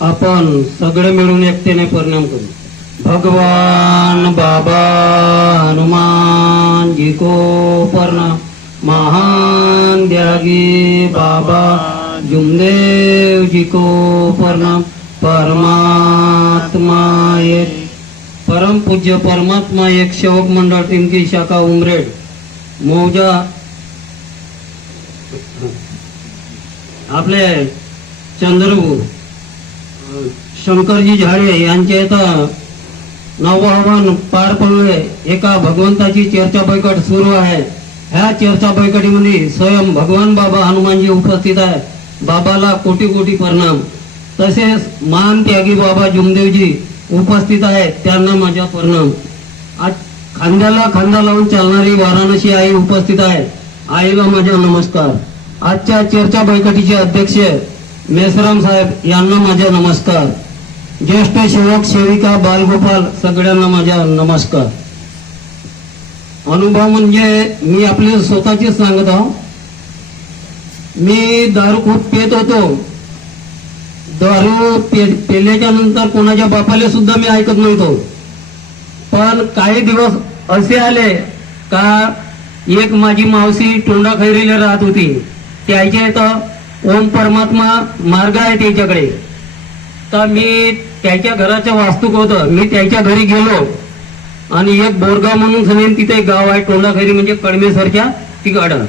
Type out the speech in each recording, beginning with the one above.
आपण सगळे मिळून एकतेने परिणाम करू. भगवान बाबा हनुमान जी को प्रणाम. महान त्यागी बाबा जुमदेव जी को प्रणाम. परमात्मा एक. परम पूज्य परमात्मा एक सेवक मंडळ टिमकी शाखा उमरेड. मौजा. आपले चंद्रपूर शंकरजी झाडे यांचे इथं नवहवन पार पडले. एका भगवंताची चर्चा बैठक सुरू आहे. ह्या चर्चा बैठकीमध्ये स्वयं भगवान बाबा हनुमानजी उपस्थित आहे. बाबाला कोटी कोटी प्रणाम. तसेच महान त्यागी बाबा जुमदेवजी उपस्थित आहेत त्यांना माझा प्रणाम. आज खांद्याला खांदा लावून चालणारी वाराणसी आई उपस्थित आहे. आईला माझा नमस्कार. आजच्या चर्चा बैठकीचे अध्यक्ष मेसराम साहेब यांना माझ्या नमस्कार. ज्येष्ठ सेवक सेविका बालगोपाल सगळ्यांना माझ्या नमस्कार. अनुभव म्हणजे मी आपले स्वतःचे सांगत आहो. मी दारू खूप पेत होतो. दारू पे पेल्याच्या नंतर कोणाच्या बापाला सुद्धा मी ऐकत नव्हतो. पण काही दिवस असे आले का एक माझी मावशी तोंडा खैरीला राहत होती. त्याच्या इथं ओम परमात्मा मार्ग आहे त्याच्याकडे. तर मी त्याच्या घराचं वास्तूक होतं. मी त्याच्या घरी गेलो. आणि एक बोरगाव म्हणून सांगेन तिथे एक गाव आहे तोंडाखैरी म्हणजे कडमेसारख्या तिकडं.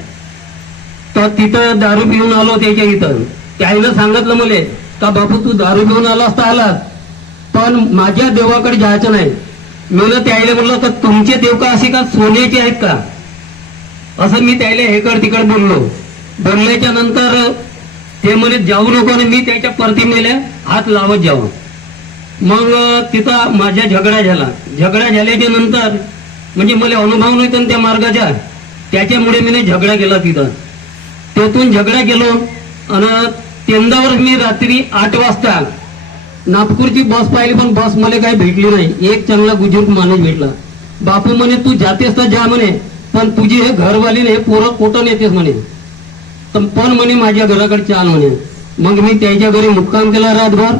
तर तिथं दारू पिऊन आलो त्याच्या इथं. त्याईनं सांगितलं मले का बापू तू दारू पिऊन आलास तर आलास. पण माझ्या देवाकडे जायचं नाही. मी त्याईला म्हणलं तर तुमचे देव का असे का? सोन्याचे आहेत का? असं मी त्याला हेकड तिकड बोललो. बोलल्याच्या नंतर ते म्हणे जाऊ नको आणि मी त्याच्या प्रतिमेला हात लावत जावं मग तिथं माझ्या झगडा झाला. झगडा झाल्याच्यानंतर म्हणजे मला अनुभव नाही त्या मार्गाचा. त्याच्यामुळे मी झगडा केला तिथं. तेथून झगडा केलो आणि तेंदावर मी रात्री आठ वाजता नागपूरची बस पाहिली पण बस मला काही भेटली नाही. एक चांगला बुजुर्ग माणूस भेटला. बापू म्हणे तू जातेस तर जा म्हणे पण तुझी हे घरवाली हे पोरं कुठं नेतेस म्हणे? तर पण म्हणे माझ्या घराकडे चाल म्हणे. मग मी त्याच्या घरी मुक्काम केला रातभर.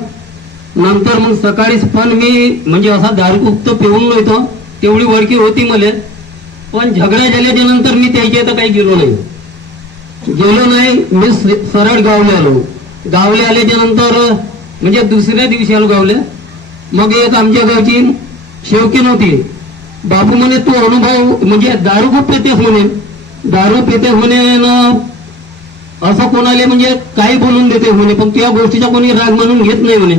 नंतर मग सकाळीच पण मी म्हणजे असा दारूकुप्त पिऊन नव्हतो तेवढी ओळखी होती मला. पण झगडा झाल्याच्यानंतर मी त्याच्या इथं काही गेलो नाही. गेलो नाही मी सरळ गावले आलो. गावले आल्याच्यानंतर म्हणजे दुसऱ्या दिवशी आलो गावले. मग एक आमच्या गावची शेवकी नव्हती. बापू म्हणे तो अनुभव म्हणजे दारू खूप पितेस म्हणे. दारू पेते होण्यानं न असं कोणाला म्हणजे काही बोलून देते म्हणे पण त्या गोष्टीचा कोणी राग म्हणून घेत नाही म्हणे.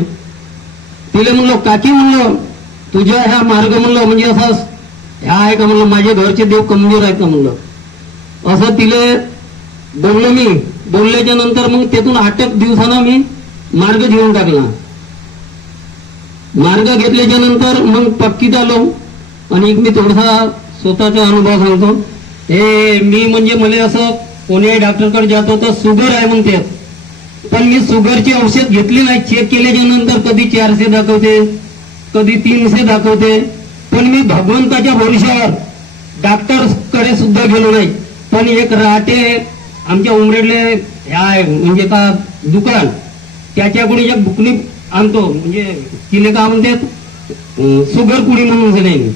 तिला म्हणलं काकी म्हणलं तुझ्या ह्या मार्ग म्हणलं म्हणजे असं ह्या आहे का म्हणलं माझे घरचे देव कमजोर आहेत का म्हणलं? असं तिले बोललो मी. बोलल्याच्या नंतर मग तेथून आठ एक दिवसानं मी मार्ग घेऊन टाकला. मार्ग घेतल्याच्या नंतर मग पक्कीत आलो आणि मी थोडासा स्वतःचा अनुभव सांगतो. हे मी म्हणजे मला असं कोणीही डॉक्टरकडे जातो तर शुगर आहे म्हणते. पण मी शुगरची औषध घेतली नाही चेक केल्याच्यानंतर कधी चारशे दाखवते कधी तीनशे दाखवते. पण मी भगवंताच्या भविष्यावर डॉक्टरकडे सुद्धा गेलो नाही. पण एक राहते आमच्या उमरेडले ह्या आहे म्हणजे का दुकान त्याच्याकडून एक बुकणी आणतो. म्हणजे तिने का म्हणते सुगर शुगर कुडी म्हणून नाही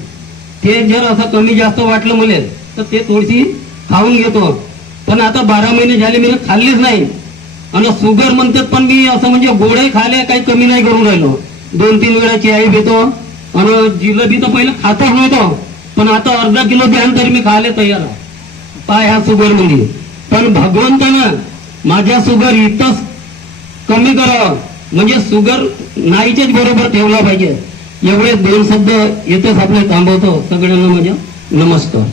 ते जर असं कमी जास्त वाटलं मला तर ते थोडीशी खाऊन घेतो. पण आता बारा महिने झाले मी खाल्लीच नाही. आणि शुगर म्हणतात पण मी असं म्हणजे गोडे खाले काही कमी नाही करून राहिलो. दोन तीन वेळा चाय घेतो आणि जिलेबी तर पहिलं खातच नव्हतो. पण आता अर्धा किलो द्यान तरी मी खायला तयार आहे. पाय ह्या शुगरमध्ये पण भगवंतानं माझ्या शुगर इथंच कमी करावं. म्हणजे शुगर नाहीच्याच बरोबर ठेवला पाहिजे. एवढे दोन शब्द येतच आपले थांबवतो. सगळ्यांना माझ्या नमस्कार.